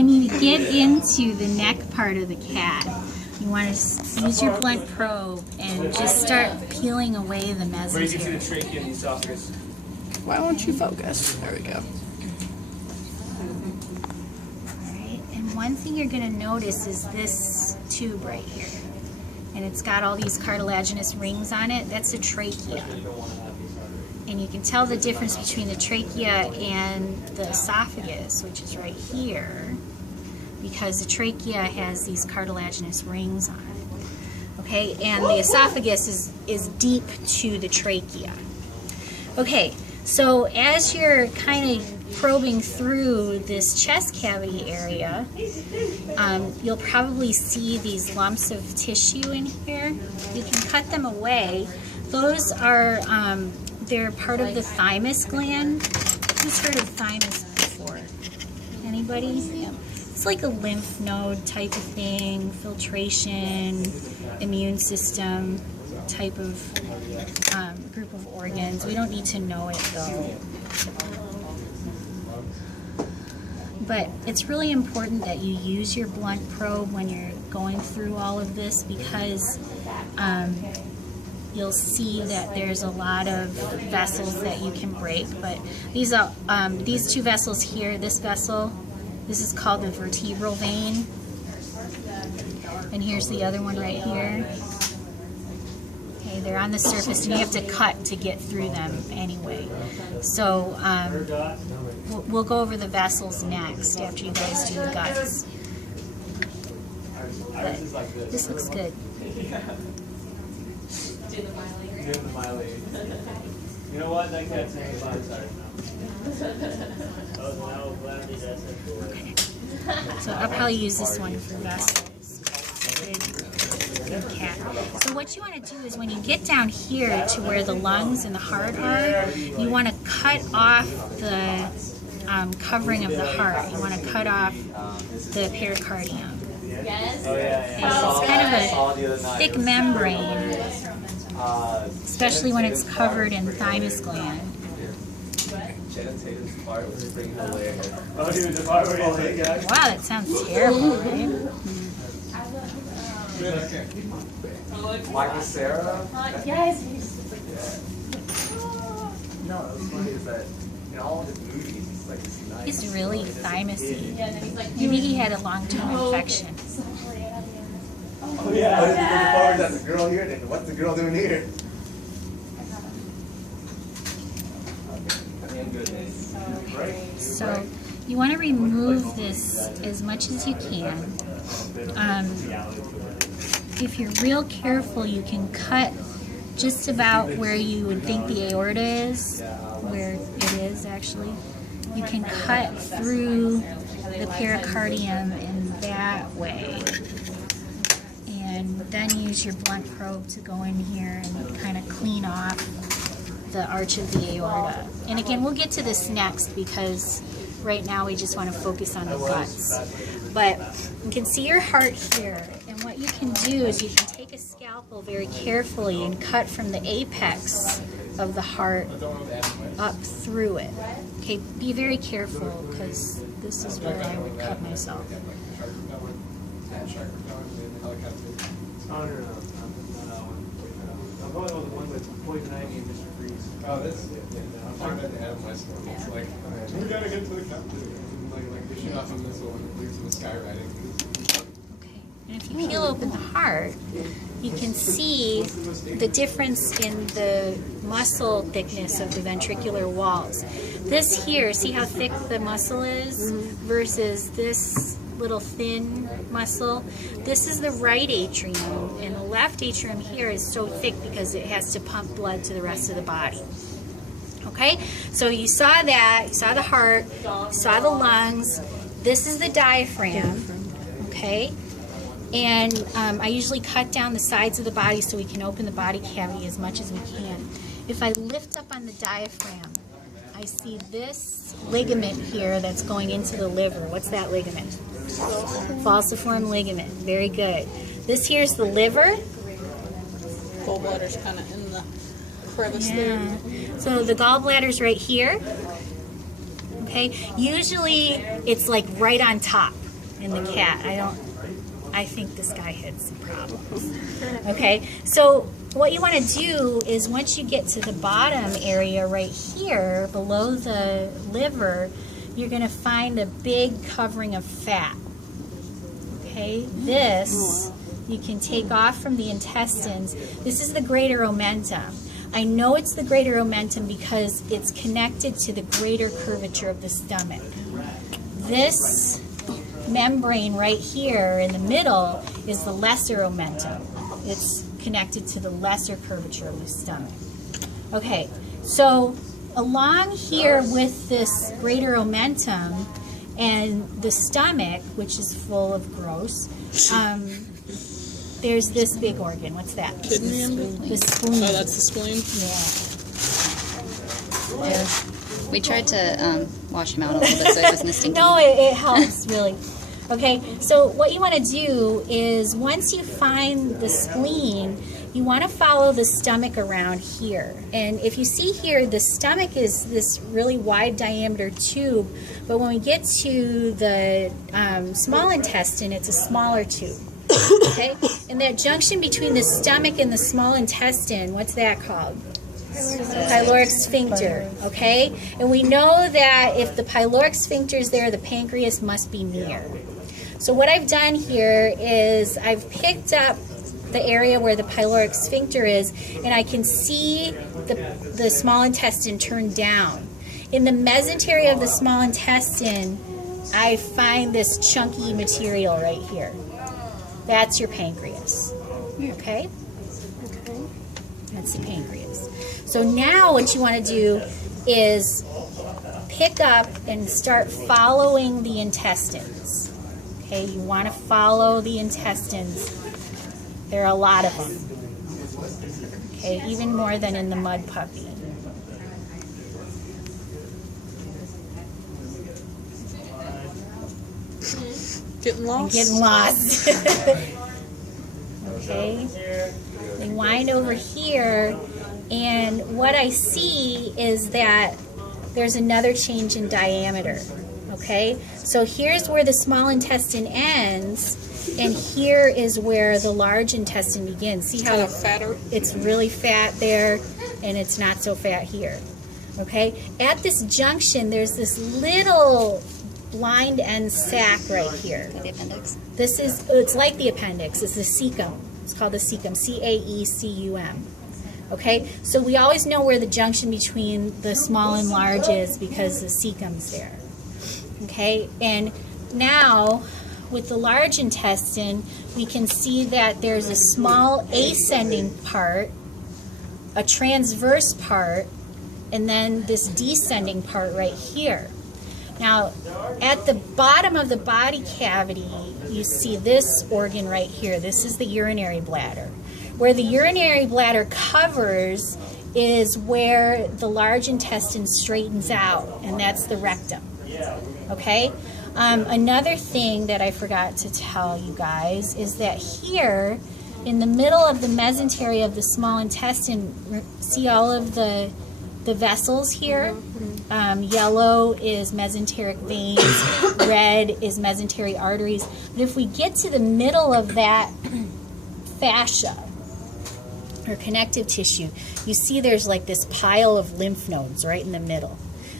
when you get into the neck part of the cat, you want to use your blunt probe and just start peeling away the mesentery. Why won't you focus? There we go. Alright, and one thing you're going to notice is this tube right here. And it's got all these cartilaginous rings on it. That's a trachea. And you can tell the difference between the trachea and the esophagus, which is right here, because the trachea has these cartilaginous rings on it. Okay, and the esophagus is deep to the trachea. Okay, so as you're kind of probing through this chest cavity area, you'll probably see these lumps of tissue in here. You can cut them away. Those are, they're part of the thymus gland. Who's heard of thymus before? Anybody? Yeah. It's like a lymph node type of thing, filtration, immune system type of group of organs. We don't need to know it though. But it's really important that you use your blunt probe when you're going through all of this, because you'll see that there's a lot of vessels that you can break. But these are these two vessels here. This vessel, this is called the vertebral vein, and here's the other one right here. Okay, they're on the surface, and you have to cut to get through them anyway. So we'll go over the vessels next after you guys do the guts. But this looks good. You know what? That cat's saying So I'll probably use this one for vessels. Good cat. So what you want to do is when you get down here to where the lungs and the heart are, you want to cut off the covering of the heart. You want to cut off the pericardium. And it's kind of a thick membrane, especially when it's covered in thymus gland. Wow, that sounds terrible, right? Michael Sarah? Yes. No, what's funny is that in all of his movies, he's like this nice. He's really thymusy. Maybe he had a long-term infection. Oh yeah. Oh, that's a girl here. Then what's the girl doing here? So you want to remove this as much as you can. If you're real careful, you can cut just about where you would think the aorta is, where it is actually. You can cut through the pericardium in that way. And then use your blunt probe to go in here and kind of clean off the arch of the aorta. And again, we'll get to this next because right now we just want to focus on the guts. But you can see your heart here, and what you can do is you can take a scalpel very carefully and cut from the apex of the heart up through it. Okay, be very careful because this is where I would cut myself. I'm going with the one with Poison Ivy and Mr. Freeze. Oh, this? Yeah, I'm talking about the Adam West one. It's like, we gotta get to the captain. Like they shoot off a missile and it leads to the skywriting. Okay, and if you peel open the heart, you can see the difference in the muscle thickness of the ventricular walls. This here, see how thick the muscle is versus this little thin muscle? This is the right atrium, and the left atrium here is so thick because it has to pump blood to the rest of the body. Okay, so you saw that, you saw the heart, you saw the lungs. This is the diaphragm, okay? And I usually cut down the sides of the body so we can open the body cavity as much as we can. If I lift up on the diaphragm, I see this ligament here that's going into the liver. What's that ligament? Falciform ligament. Very good. This here is the liver. Gallbladder's kind of in the crevice there. So the gallbladder's right here. Okay. Usually it's like right on top. in the cat. I think this guy had some problems. Okay, so what you want to do is once you get to the bottom area right here, below the liver, you're going to find a big covering of fat. Okay, this you can take off from the intestines. This is the greater omentum. I know it's the greater omentum because it's connected to the greater curvature of the stomach. This membrane right here in the middle is the lesser omentum. It's connected to the lesser curvature of the stomach. Okay, so along here with this greater omentum and the stomach, which is full of gross, there's this big organ. What's that? Kidney? The spleen. Oh, that's the spleen? Yeah. Yeah. We tried to wash him out a little bit so he wasn't stinky. No, it helps, really. Okay, so what you want to do is once you find the spleen, you want to follow the stomach around here. And if you see here, the stomach is this really wide diameter tube, but when we get to the small intestine, it's a smaller tube. Okay, and that junction between the stomach and the small intestine, what's that called? Pyloric sphincter. Okay, and we know that if the pyloric sphincter is there, the pancreas must be near. So what I've done here is I've picked up the area where the pyloric sphincter is, and I can see the small intestine turned down. In the mesentery of the small intestine, I find this chunky material right here. That's your pancreas. Okay? That's the pancreas. So now what you want to do is pick up and start following the intestines. Okay, you want to follow the intestines. There are a lot of them. Okay, even more than in the mud puppy. Getting lost? Getting lost. Okay. They wind over here, and what I see is that there's another change in diameter. Okay, so here's where the small intestine ends, and here is where the large intestine begins. See how Kind of fatter? it's really fat there, and it's not so fat here. Okay, at this junction, there's this little blind end sac right here. The appendix. It's like the appendix. It's the cecum. It's called the cecum, C-A-E-C-U-M. Okay, so we always know where the junction between the small and large is because the cecum's there. Okay, and now with the large intestine, we can see that there's a small ascending part, a transverse part, and then this descending part right here. Now, at the bottom of the body cavity, you see this organ right here. This is the urinary bladder. Where the urinary bladder covers is where the large intestine straightens out, and that's the rectum. Okay? Another thing that I forgot to tell you guys is that here, in the middle of the mesentery of the small intestine, see all of the vessels here? Yellow is mesenteric veins, red is mesenteric arteries. But if we get to the middle of that fascia, or connective tissue, you see there's like this pile of lymph nodes right in the middle.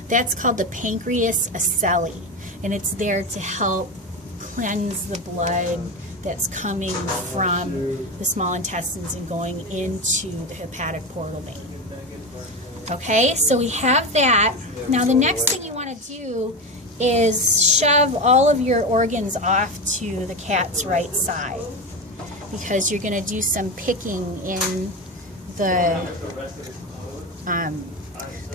That's called the pancreas ocelli, and it's there to help cleanse the blood that's coming from the small intestines and going into the hepatic portal vein. Okay, so we have that. Now the next thing you want to do is shove all of your organs off to the cat's right side, because you're going to do some picking in the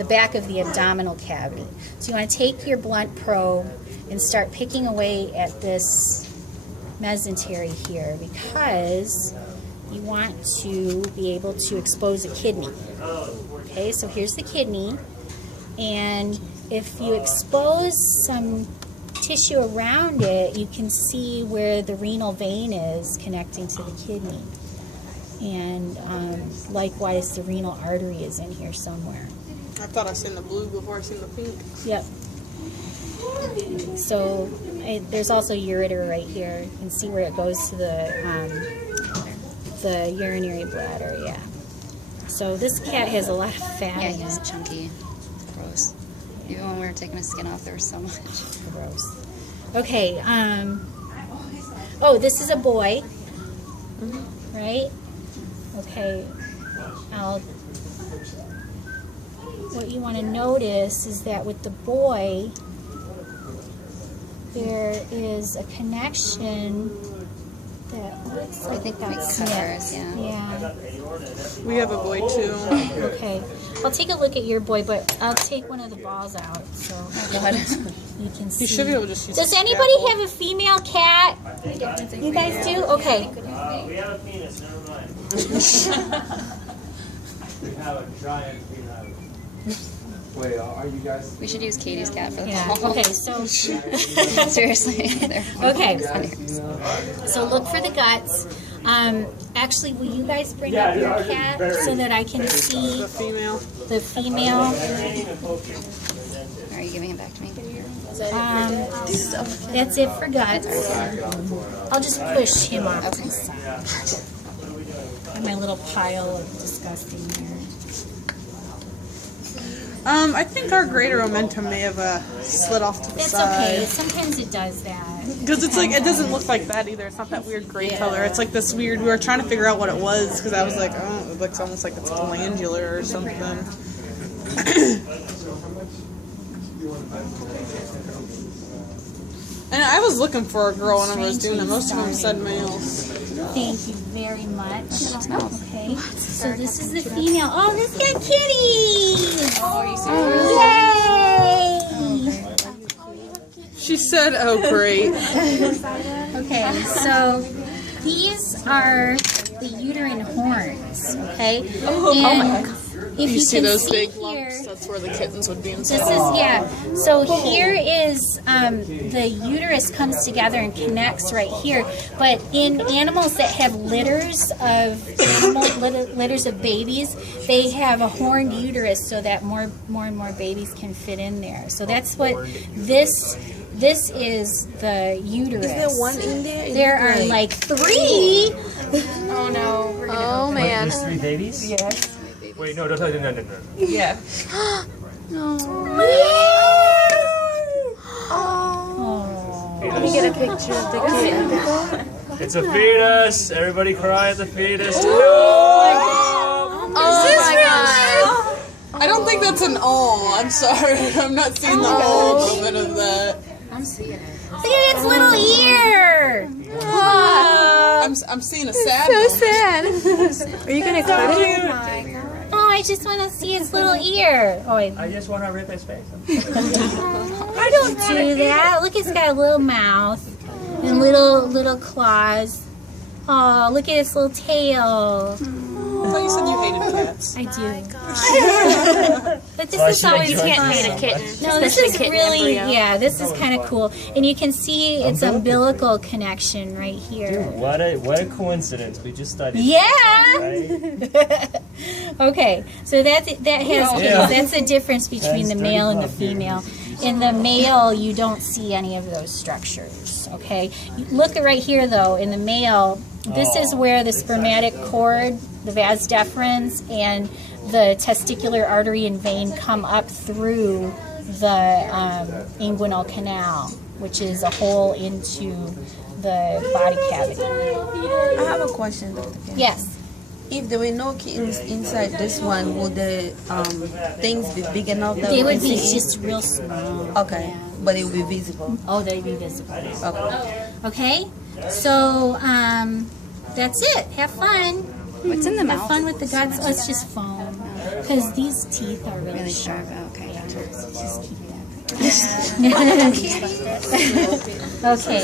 back of the abdominal cavity. So you want to take your blunt probe and start picking away at this mesentery here, because you want to be able to expose a kidney. Okay, so here's the kidney, and if you expose some tissue around it, you can see where the renal vein is connecting to the kidney. And likewise, the renal artery is in here somewhere. I thought I seen the blue before I seen the pink. Yep. So there's also ureter right here. You can see where it goes to the urinary bladder. Yeah. So this cat has a lot of fat. Yeah, in he was it. chunky. Gross. Even when we were taking his skin off, there was so much. Gross. Okay. Oh, this is a boy. Right? Okay. What you want to notice is that with the boy, there is a connection that looks like I think we that's cut snipped. ours, yeah. Yeah. We have a boy too. Okay. I'll take a look at your boy, but I'll take one of the balls out so you can see. You should be able to just use Does a anybody scalpel. have a female cat? You guys do? Okay. We have a penis, never mind. We have a giant penis. Wait, are you guys? We should use Katie's cat for the Yeah. ball. Okay, so Seriously. okay. So look for the guts. Actually, will you guys bring up your cat so that I can see The female. the female? Are you giving it back to me? That's it for guts. I'll just push him off to the Okay. side. And my little pile of disgusting here. I think our greater omentum may have slid off to the It's side. okay. Sometimes it does that. Because it's like, it doesn't look like that either. It's not that weird gray color. It's like this weird, we were trying to figure out what it was because I was like, oh, it looks almost like it's glandular or something. And I was looking for a girl when I was doing it. Most of them said males. Thank you very much. Okay. So this is the female. Oh, this got kitties! Yay! She said, oh, great. Okay, so these are the uterine horns, okay? And if You see can those see big here, lumps? That's where the kittens would be this inside. is, yeah. So here is the uterus comes together and connects right here. But in animals that have litters of litters of babies, they have a horned uterus so that more and more babies can fit in there. So that's what this is, the uterus. Is there one in there? There are like 3. Oh no. Oh, man. There's 3 babies? Yes. Wait, no, don't tell me, no. Yeah. Oh. Let me get a picture of the kitten. It's a fetus. Everybody cry at the fetus. No! Oh my god. I don't think that's an all. I'm sorry. I'm not seeing the whole movement of that. Look at its little ear. I'm seeing a sad So moment. sad. Are you gonna cut it? Oh, I just want to see its little ear. Oh, I just want to rip his face. I don't do that. Look, it's got a little mouth and little claws. Oh, look at its little tail. I thought you said you hated cats. I do. But this Well, is she always enjoys fun. it so much. No, this is really, yeah, this is kind of cool. And you can see its umbilical connection right here. What a coincidence. We just studied. Yeah. Right? Okay, so that has Yeah. that's the difference between the male and the female. In the male, you don't see any of those structures. Okay, look at right here though. In the male, this is where the spermatic cord, the vas deferens, and the testicular artery and vein come up through the inguinal canal, which is a hole into the body cavity. I have a question, Dr. Kim. Yes. If there were no kittens inside this one, would the things be big enough that They we would can be see? just real small. Okay, but it would be visible. Oh, they'd be visible. Okay. Okay, so that's it. Have fun. What's in the Have mouth? fun with the guts. Oh, it's just foam. Because these teeth are really Really sharp. sharp. Okay. Just keep that. Okay.